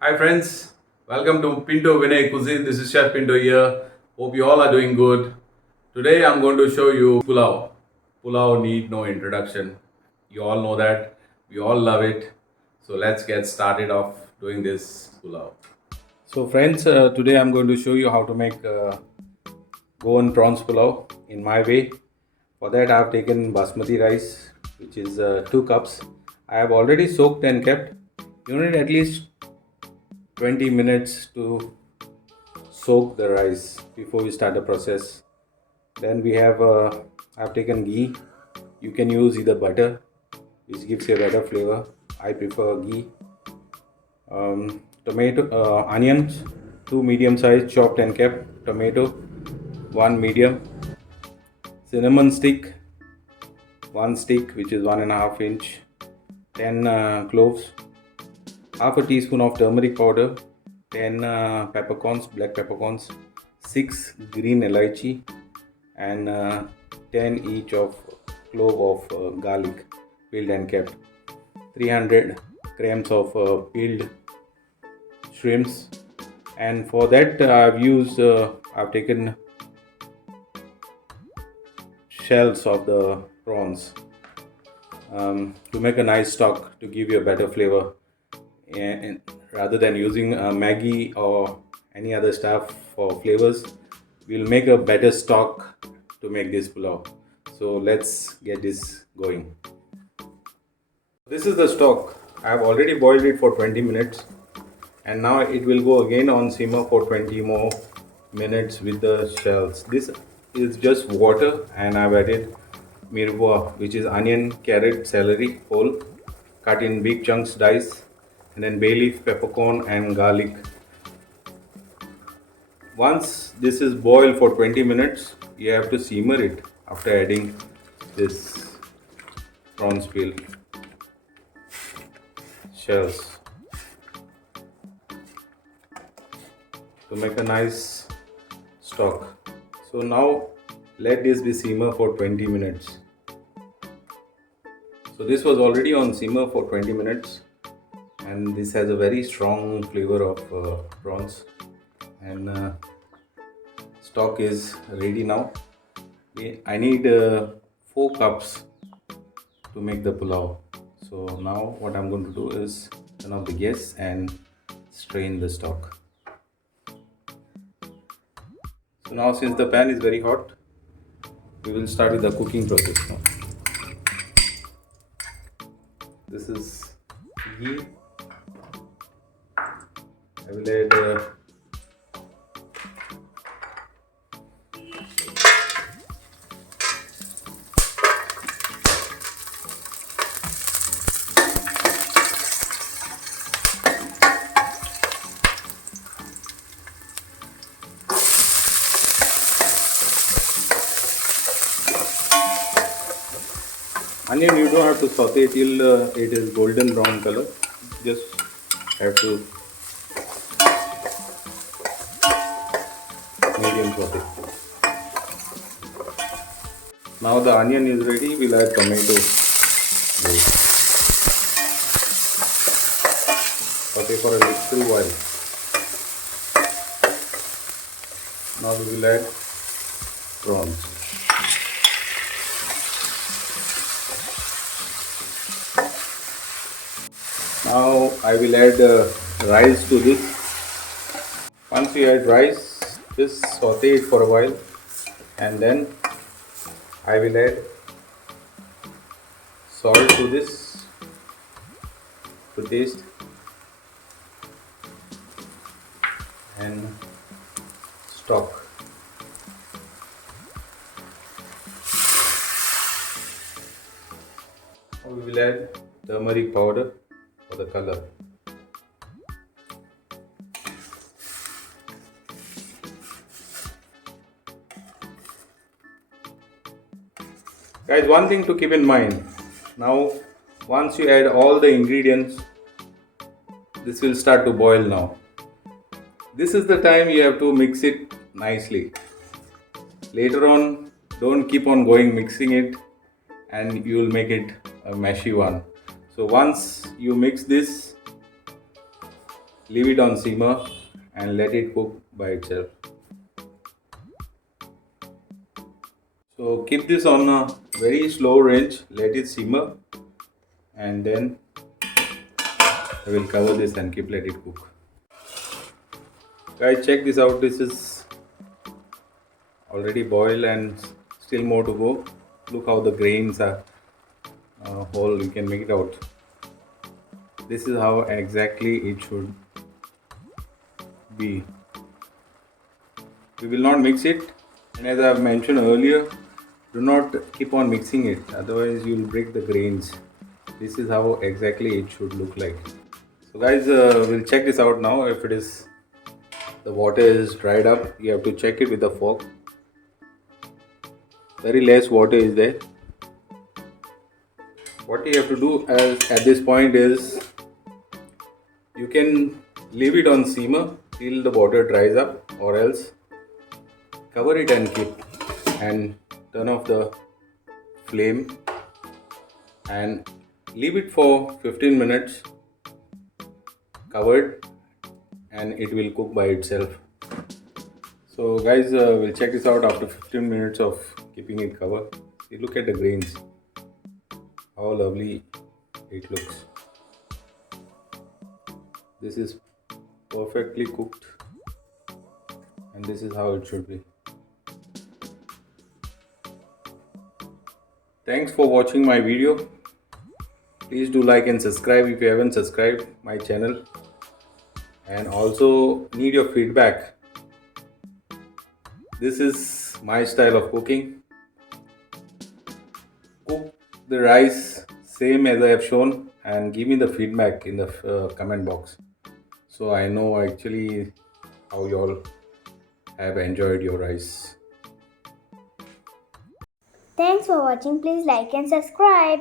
Hi friends, welcome to Pinto Vinay Cuisine. This is Chef Pinto here. Hope you all are doing good. Today I'm going to show you pulao. Pulao need no introduction. You all know that. We all love it. So let's get started off doing this pulao. So friends, today I'm going to show you how to make Goan prawns pulao in my way. For that I have taken basmati rice, which is 2 cups. I have already soaked and kept. You need at least 20 minutes to soak the rice before we start the process. Then we have I've taken ghee. You can use either butter, which gives you a better flavor. I prefer ghee. Tomato, onions, two medium size chopped and kept. Tomato, one medium. Cinnamon stick, one stick which is 1.5 inch. 10 cloves. Half a teaspoon of turmeric powder. 10 peppercorns, black peppercorns. 6 green elaichi, and 10 each of clove of garlic, peeled and kept. 300 grams of peeled shrimps, and for that I've taken shells of the prawns to make a nice stock to give you a better flavor, and rather than using Maggi or any other stuff for flavors, we'll make a better stock to make this pulao. So let's get this going. This is the stock. I have already boiled it for 20 minutes, and now it will go again on simmer for 20 more minutes with the shells. This is just water, and I've added mirwa, which is onion, carrot, celery whole, cut in big chunks, dice, and then bay leaf, peppercorn, and garlic. Once this is boiled for 20 minutes, you have to simmer it after adding this prawns peel shells to make a nice stock. So now let this be simmer for 20 minutes. So this was already on simmer for 20 minutes, and this has a very strong flavor of prawns, and stock is ready now. I need 4 cups to make the pulao. So now what I'm going to do is turn off the gas and strain the stock. So now, since the pan is very hot, we will start with the cooking process now. This is ghee. I will add onion. You don't have to saute till it is golden brown color. Just have to medium saute. Now the onion is ready. We'll add tomato. Saute for a little while. Now we will add prawns. Now I will add rice to this. Once you add rice, just saute it for a while, and then I will add salt to this to taste, and stock. Now we will add turmeric powder for the color. Guys, one thing to keep in mind. Now, once you add all the ingredients, this will start to boil now. This is the time you have to mix it nicely. Later on, don't keep on going mixing it, and you will make it a meshy one. So once you mix this, leave it on simmer and let it cook by itself. So keep this on a very slow range, let it simmer, and then I will cover this and keep let it cook. Guys, check this out. This is already boiled and still more to go. Look how the grains are whole. You can make it out. This is how exactly it should be. We will not mix it, and as I have mentioned earlier, do not keep on mixing it, otherwise you will break the grains. This is how exactly it should look like. So guys, we'll check this out now. If it is, the water is dried up, you have to check it with a fork. Very less water is there. What you have to do at this point is, you can leave it on simmer till the water dries up, or else cover it and keep, and turn off the flame and leave it for 15 minutes covered, and it will cook by itself. So guys, we'll check this out after 15 minutes of keeping it covered. See, look at the grains, how lovely it looks. This is perfectly cooked, and this is how it should be. Thanks for watching my video. Please do like and subscribe if you haven't subscribed my channel, and also need your feedback. This is my style of cooking. Cook the rice same as I have shown and give me the feedback in the comment box, so I know actually how you all have enjoyed your rice. Thanks for watching. Please like and subscribe.